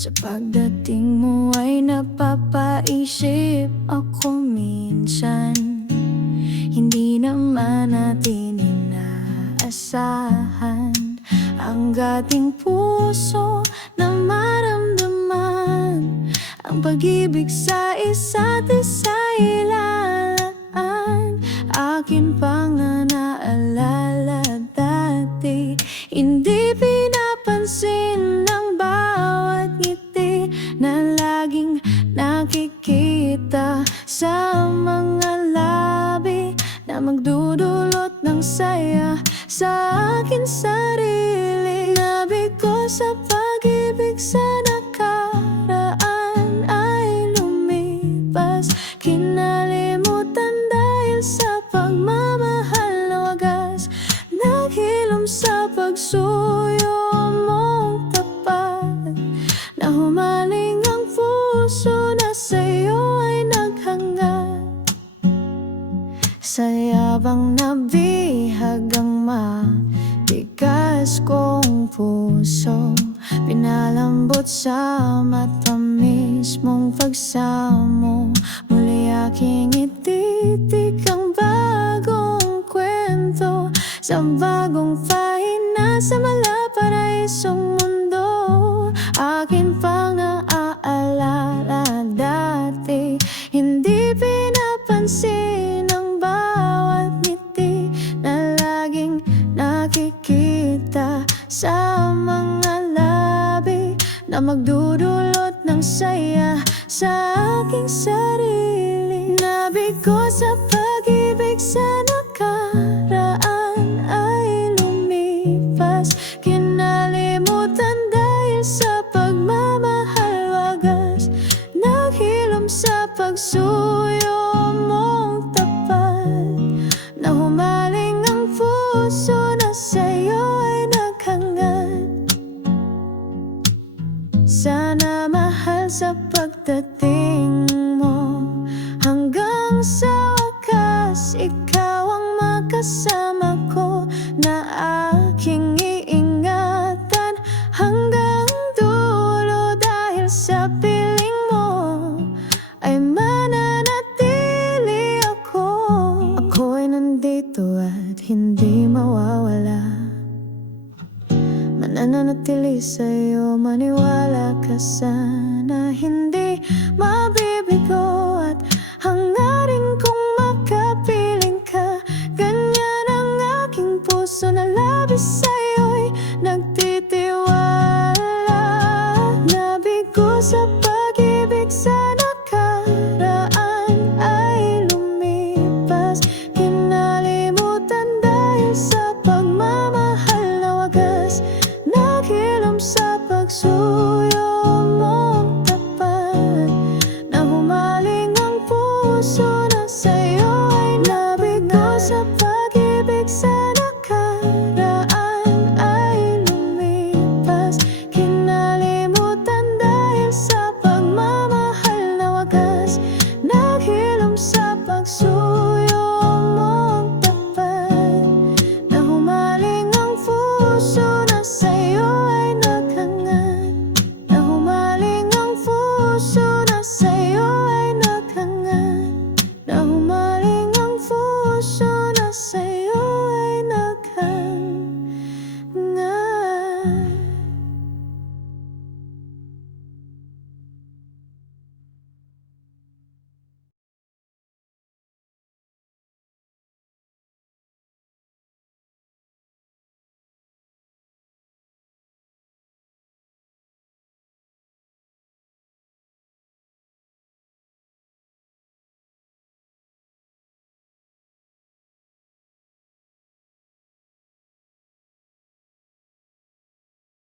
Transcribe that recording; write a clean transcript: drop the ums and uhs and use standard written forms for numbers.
Sa pagdating mo ay napapaisip ako minsan. Hindi naman natin inaasahan ang ating puso na maramdaman ang pag-ibig sa isa't isa ilaan. Akin pang naalala dati, hindi pinapansin ang bawat ngiti na laging nakikita sa mga labi na magdudulot ng saya sa akin sarili. Nabi ko sa pag-ibig sa nakaraan ay lumipas, kinalimutan dahil sa pagmamahal na wagas. Naghilom sa pagsuyo mong tapat, na humaling ang puso na sa'yo ay naghangad. Sa yabang nabihag ang matigas kong puso, pinalambot sa matamis mong pagsamo. Muli aking ititik ang bagong kwento sa bagong pahina sa malaparaisong mundo. Akin pang naaalala dati, hindi pinapansin ang bawat ngiti na laging nakikita sa mga labi na magdudulot ng saya sa aking sarili. Nabi ko sa pag-ibig sa nakaraan ay lumipas, kinalimutan dahil sa pagmamahal wagas. Naghilom sa pagsuyo mong tapat, na humaling ang puso na sa'yo ay naghangad. Sana mahal sa pagdating mo, hanggang sa wakas ikaw ang makasama ko, na aking iingatan hanggang dulo. Dahil sa piling mo ay mananatili ako. Ako ay nandito at hindi mawawala, mananatili sa'yo, maniwala ka sana. Hindi mabibigo at hangarin kong makapiling ka. Ganyan ang aking puso na labis sa'yo'y nagtitiwala. Nabigo sa pag-ibig sa nakaraan ay lumipas, kinalimutan dahil sa pagmamahal na wagas. Naghilom sa pagsuyo mong tapat, na humaling ang puso na sa'yo ay nabigo sa pag-ibig sa